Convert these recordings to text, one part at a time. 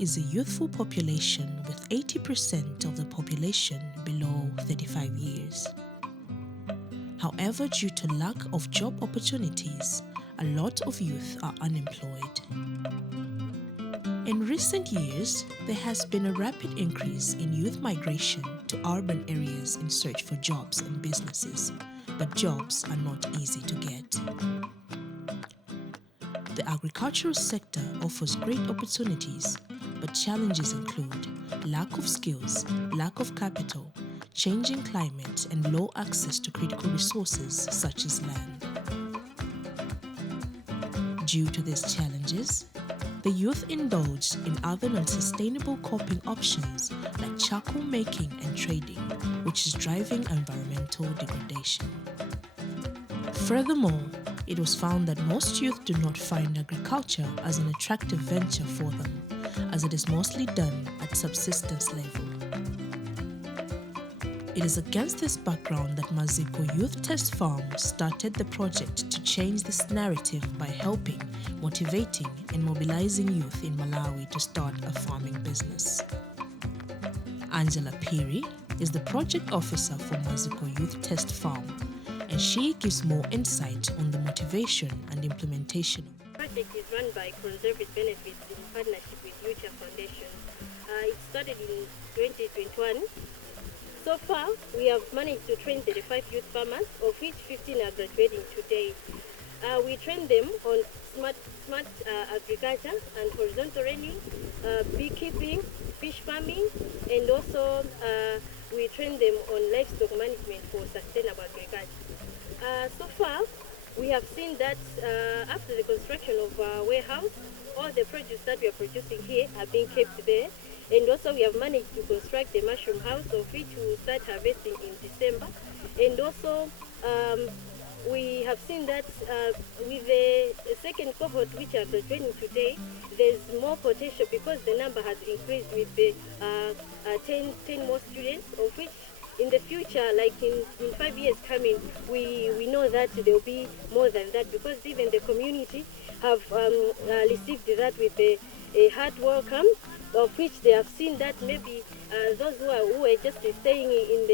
is a youthful population with 80% of the population below 35 years. However, due to lack of job opportunities, a lot of youth are unemployed. In recent years, there has been a rapid increase in youth migration to urban areas in search for jobs and businesses, but jobs are not easy to get. The agricultural sector offers great opportunities, but challenges include lack of skills, lack of capital, changing climate, and low access to critical resources such as land. Due to these challenges, the youth indulged in other non-sustainable coping options like charcoal making and trading, which is driving environmental degradation. Furthermore, it was found that most youth do not find agriculture as an attractive venture for them, as it is mostly done at subsistence level. It is against this background that Maziko Youth Test Farm started the project to change this narrative by helping, motivating, and mobilizing youth in Malawi to start a farming business. Angellah is the project officer for Maziko Youth Test Farm, and she gives more insight on the motivation and implementation. The project is run by Conserve Benefits in partnership with Youth Foundation. It started in 2021. So far, we have managed to train 35 youth farmers, of which 15 are graduating today. We train them on smart agriculture and horizontal rearing, beekeeping, fish farming, and also we train them on livestock management for sustainable agriculture. So far, we have seen that after the construction of our warehouse, all the produce that we are producing here are being kept there. And also we have managed to construct the mushroom house, of which we will start harvesting in December. And also we have seen that with the second cohort, which are graduating today, there's more potential because the number has increased with the 10 more students, of which in the future, like in 5 years coming, we know that there will be more than that, because even the community have received that with a hard welcome, of which they have seen that maybe those who are just staying in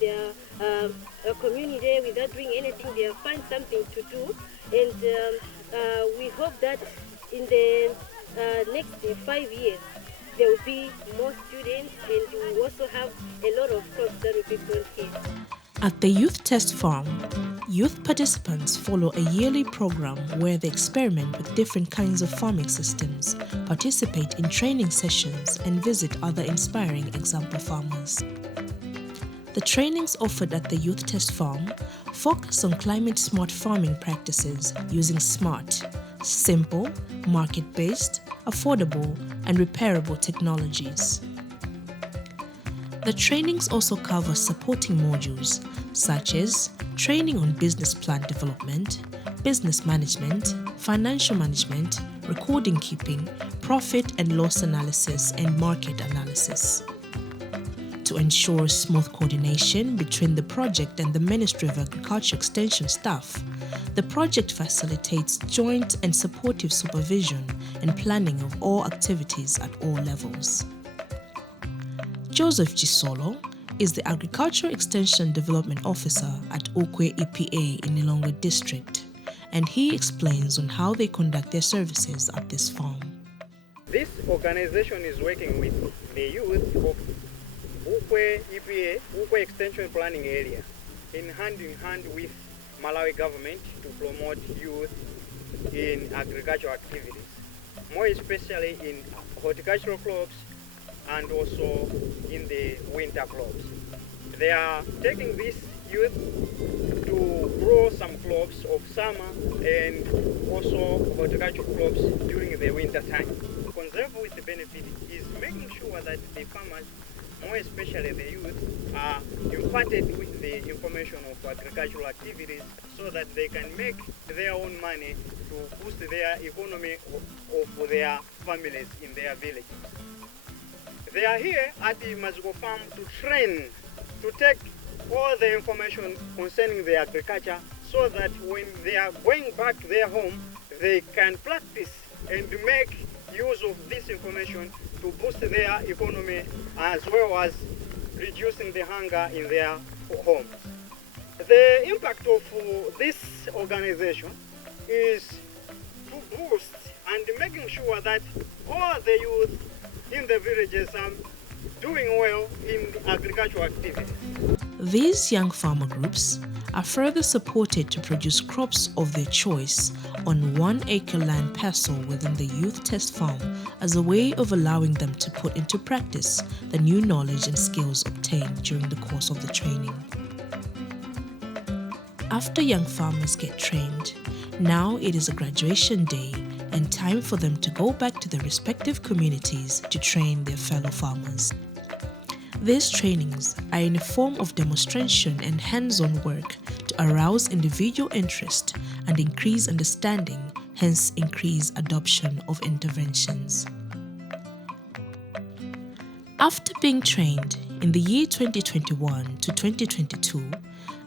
their community without doing anything, they have found something to do. And we hope that in the next 5 years, there will be more students, and we will also have a lot of crops that will be grown here. At the Youth Test Farm, youth participants follow a yearly program where they experiment with different kinds of farming systems, participate in training sessions, and visit other inspiring example farmers. The trainings offered at the Youth Test Farm focus on climate-smart farming practices using smart, simple, market-based, affordable, and repairable technologies. The trainings also cover supporting modules such as training on business plan development, business management, financial management, recording keeping, profit and loss analysis, and market analysis. To ensure smooth coordination between the project and the Ministry of Agriculture Extension staff, the project facilitates joint and supportive supervision and planning of all activities at all levels. Joseph Chisolo is the Agricultural Extension Development Officer at Ukwe EPA in Ilongwe District, and he explains on how they conduct their services at this farm. This organization is working with the youth of Ukwe EPA, Ukwe Extension Planning Area, in hand with Malawi government to promote youth in agricultural activities, more especially in horticultural crops and also in the winter crops. They are taking this youth to grow some crops of summer and also horticultural crops during the winter time. Conserve with the benefit is making sure that the farmers, more especially the youth, are imparted with the information of agricultural activities so that they can make their own money to boost their economy of their families in their villages. They are here at the Maziko farm to train, to take all the information concerning the agriculture so that when they are going back to their home, they can practice and make use of this information to boost their economy as well as reducing the hunger in their homes. The impact of this organization is to boost and making sure that all the youth in the villages are doing well in agricultural activities. These young farmer groups are further supported to produce crops of their choice on 1 acre land parcel within the Youth Test Farm as a way of allowing them to put into practice the new knowledge and skills obtained during the course of the training. After young farmers get trained, now it is a graduation day and time for them to go back to their respective communities to train their fellow farmers. These trainings are in a form of demonstration and hands-on work to arouse individual interest and increase understanding, hence increase adoption of interventions. After being trained in the year 2021 to 2022,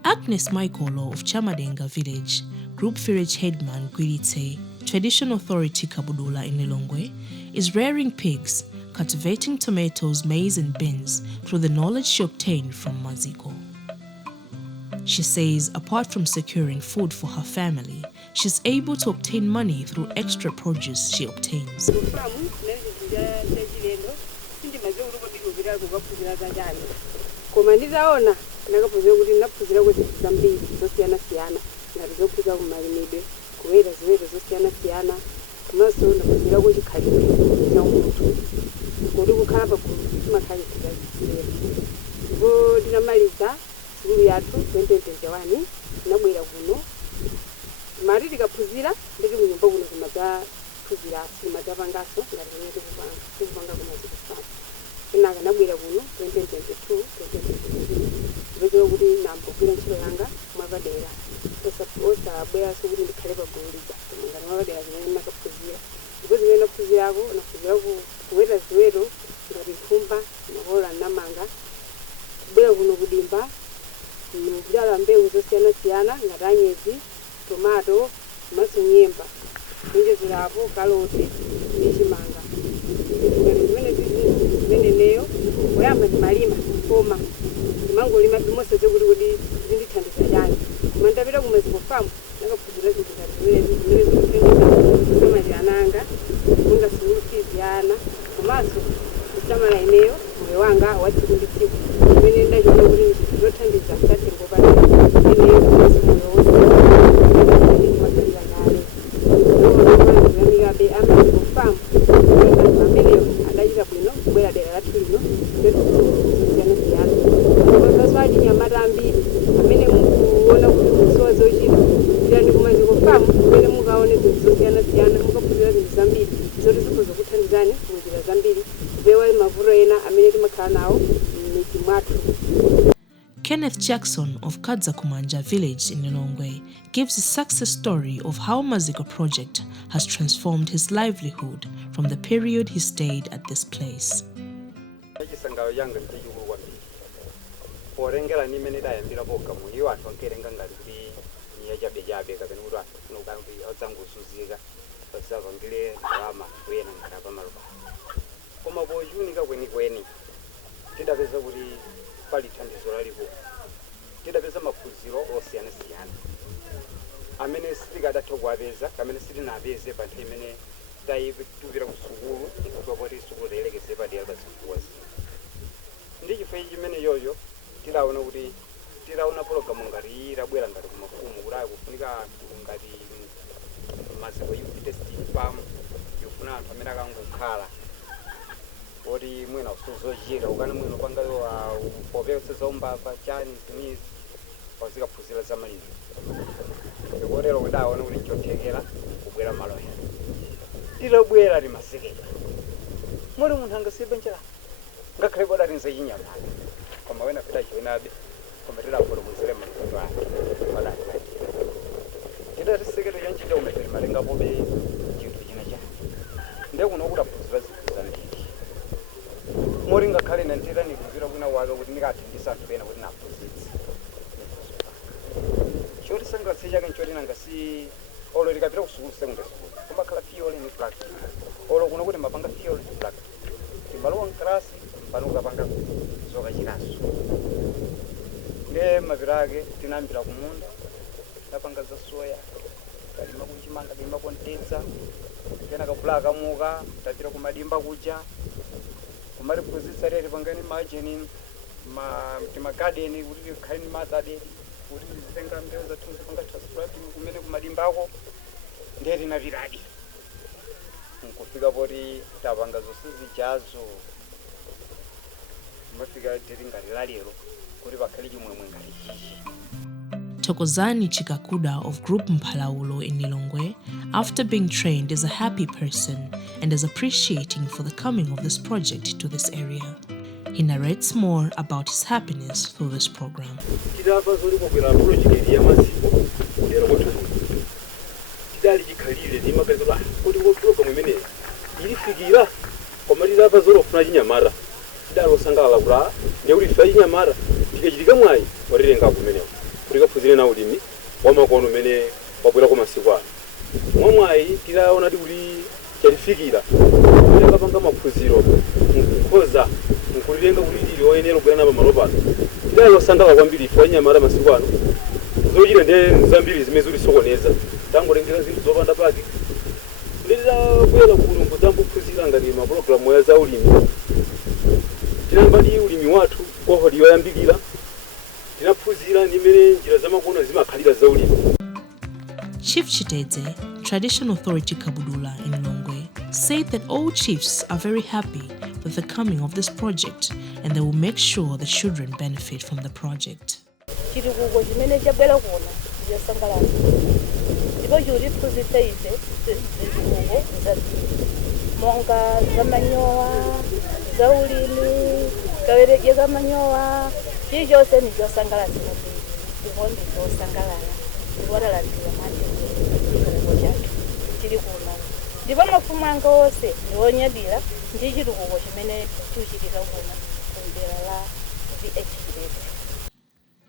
Agnes Maikolo of Chamadenga village, Group Village Headman Gwirite, Traditional Authority Kabudula in Lilongwe, is rearing pigs, cultivating tomatoes, maize and beans through the knowledge she obtained from Maziko. She says apart from securing food for her family, she's able to obtain money through extra produce she obtains. tomato, masunyemba, kunje ziravo, karoti, nishimanga. Zimene leo, oyamba malima, koma. Mango lima bimoso zo kuli zindi thandisa yani. Mandabira ku Maziko Farm, nakapuzira zimene kama jananga, kunga sulufi yana, kumaso kusamala eneo, moyo wanga wati kunditiku. Zimene ndaje kuli zothandisa kati ngoba eneo moyo wose. Kenneth Jackson of Kadzakumanja village in Lilongwe gives a success story of how Maziko project has transformed his livelihood from the period he stayed at this place. Tidapeza mapuziro osiyana siyana amene sitikada togwabeza kamene sitinabeze pa nthawi imene tayituvira ku sukulu ikutwa sukulu tayilekeze padera pa zikuwazi ndi chifukwa chimene yoyo tidaona kuti tidaona pologalamu ngati irabwera ngati kumafumu kuti akufunika anthu ngati Maziko Youth Test Farm yofuna anthu amene akangokhala oti mwina usuzochita ukana mwina pangayo popeza zombava chani zimizi wazikaphunzira za malimi ndikotero kudaona kuti nchothekera kubwera maloya tilobwera limasekera muli munthu angasibe njala ngakhale podatinza chinyama koma wena pita chionabe koma tidapulumuzire malikoto ake padakati tidatisekero chanchita umeteri malinga pobe chinthu china chake ndekuno kudaphunzira zinthu zambiri moringa kale nantira nikuvira kuna wake kuti ndikathandisa anthu pena kuti naphunzitse choti sangalatse chake nchoti nangasi olo likapita ku sukulu secondary school kumakhala theory ni practice olo kuno kuti mapanga theory ni practice Timalowa nkrasi mpanuka panga zoka chiraso. Ne mavirage tinambira kumunda tapanga za soya kalima kuchimanga kalima kontetsa kena kapula kamuka tapira kumadimba kuja kumari kuzitsa rere pangani majeni ma garden kuti khani mazadedi kuti zitenga mbeu za tunzi panga transformative kumene kumadimba ako nderi na viradi nkufika poti tapanga zosizi chazo mafika tiri ngati lero kuti bakhali chimwemwe ngati chichi. Tokozani Chikakuda of Group Mphalaulo in Lilongwe, after being trained, is a happy person and is appreciating for the coming of this project to this area. He narrates more about his happiness through this program. Kurika phuzire na ulimi wamakono mene wabwera kwa masiku ano mwamwayi tiraona kuti chalifikira kulenga panga maphuziro nkukhoza nkulilenga kuti lioyenera kubwera napa malopano tirayosangalala kwambiri ife anyamala masiku ano zochita ndi zambiri zimene zikusokoneza tangolengera zinthu zopanda pake nditira kubwera kuno nkuzambuphuzira ngati mapulogalamu ya za ulimi tinayamba ndi ulimi wathu koholi yoyambirira. Chief Chitete, Traditional Authority Kabudula in Lilongwe, said that all chiefs are very happy with the coming of this project and they will make sure the children benefit from the project.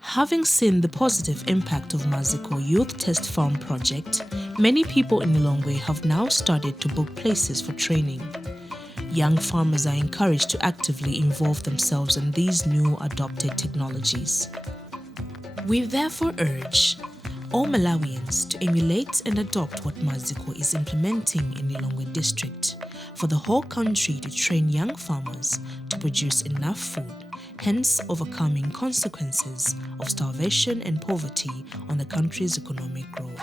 Having seen the positive impact of Maziko Youth Test Farm project, many people in Lilongwe have now started to book places for training. Young farmers are encouraged to actively involve themselves in these new adopted technologies. We therefore urge all Malawians to emulate and adopt what Maziko is implementing in Lilongwe district for the whole country to train young farmers to produce enough food, hence overcoming consequences of starvation and poverty on the country's economic growth.